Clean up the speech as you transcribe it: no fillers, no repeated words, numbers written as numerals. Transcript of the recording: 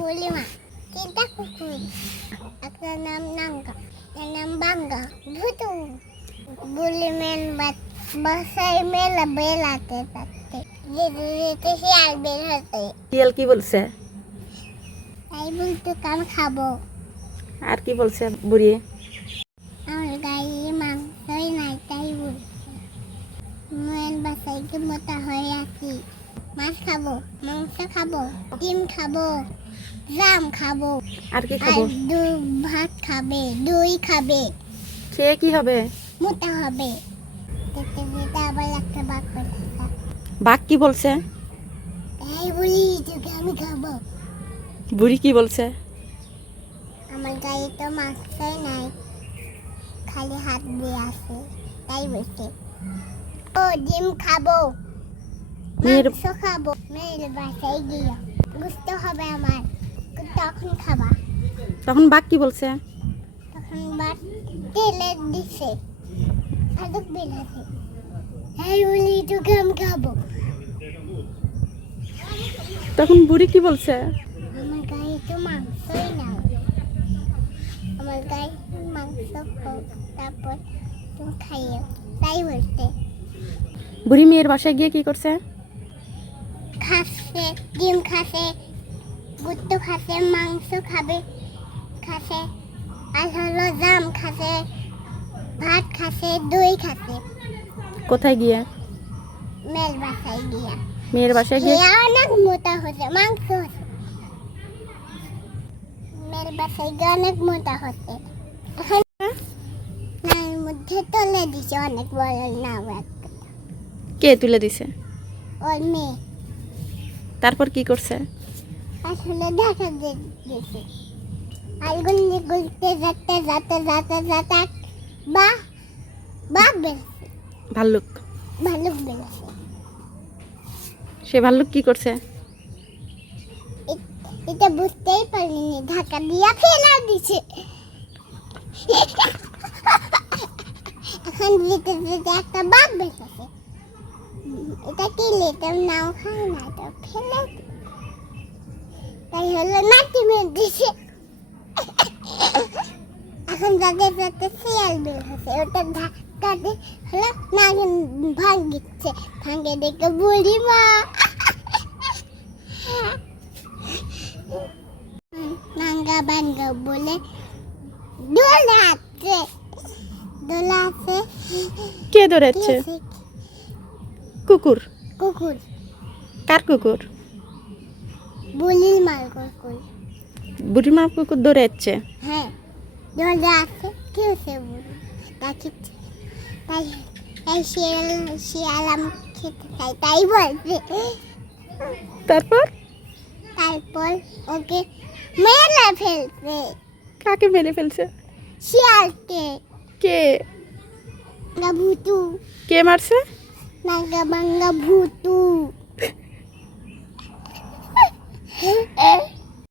বলি মা তিনটা কুকুর একটা নাম নাঙ্গা একটা নাম বাঙ্গা ভুতু বলি মেন বাসায় মেলা বেলাতে থাকতে যেতে যেতে শিয়াল বের হতে শিয়াল কি বলছে? তাই বলতো কাম খাবো। আর কি বলছে বুড়ি? আমার গায়ে মাংসই নাই তাই বলছে মেন বাসায় কি মোটা হয়ে আছি মাছ খাবো মাংস খাবো ডিম খাবো জাম খাবো আর কি খাবো? ভাত খাবে দই খাবে খেয়ে কি হবে? মোটা হবে যেতে যেতে আবার একটা বাঘ বলছে বাঘ কি বলছে? এই বলি তোকে আমি খাবো। বুড়ি কি বলছে? আমার গায়ে তো মাংসই নাই খালি হাত দিয়ে আছে তাই বলছে ও ডিম খাবো মাংস খাবো মেয়ের বাসায় গিয়ে বুঝতে হবে আমার তখন খাবা। তখন বাঘ কি বলছে? তখন বাদ তেলে দিছে আদক বেলাছে এই বলি তোকে আমি খাবো। তখন বুড়ি কি বলছে? আমার গায়ে তো মাংসই নাই আমার গায়ে মাংস খাও তারপর তুমি খাইও তাই বলতে বুড়ি মেয়ের বাসায় গিয়ে কি করছে? খাচ্ছে ডিম খাচ্ছে গুত্ত খাচ্ছে মাংস খাবে খাচ্ছে আর হলো জাম খাচ্ছে ভাত খাচ্ছে দই খাচ্ছে কোথায় গিয়ে? মেল বাসায় গিয়া মেয়ের বাসায় গিয়ে অনেক মোটা হচ্ছে মাংস হচ্ছে মেল বাসায় গিয়ে অনেক মোটা হচ্ছে এখন নার মধ্যে তুলে দিছে অনেক বড় নাম একটা কে তুলে দিছে? ওর মেয়ে তারপর কি করছে? আসলে দেখা দিয়েছে আর গুলি গুলতে যেতে যেতে যেতে যেতে বা বাঘ বেরোছে ভাল্লুক। ভালুক বেরোছে সে ভাল্লুক কি করছে? এটা বুঝতেই পারিনি ধাক্কা দিয়া ফেলা দিছে এখন যেতে যেতে একটা বাঘ বেরোছে এটা কি লেটার নাও খায় না এটা ফেলে তাই হলো নাটি মেরে দিছে এখন যাতে যাতে শিয়াল বের হচ্ছে ওটা ধাক্কা দিয়ে হলো নাগিন ভাঙিচ্ছে ভাঙে দেখে বুড়ি মা নাঙ্গা বাঙ্গা বলে দোলাচ্ছে দোলাচ্ছে কে দৌড়াচ্ছে? কুকুর। কুকুর কার কুকুর? বুলির মার কুকুর বুড়ি মা কুকুর দৌড়াচ্ছে। হ্যাঁ দোলাচ্ছে কেউ সে বুড়ি ডাকিচ্ছে তাই তাই শিয়াল আমি খেতে চাই তাই বলছে তারপর তারপর ওকে মেরে ফেলছে কাকে মেরে ফেলছে? শিয়ালকে কে? না ভুতু কে মারছে? নাঙ্গা বাঙ্গা ভুতু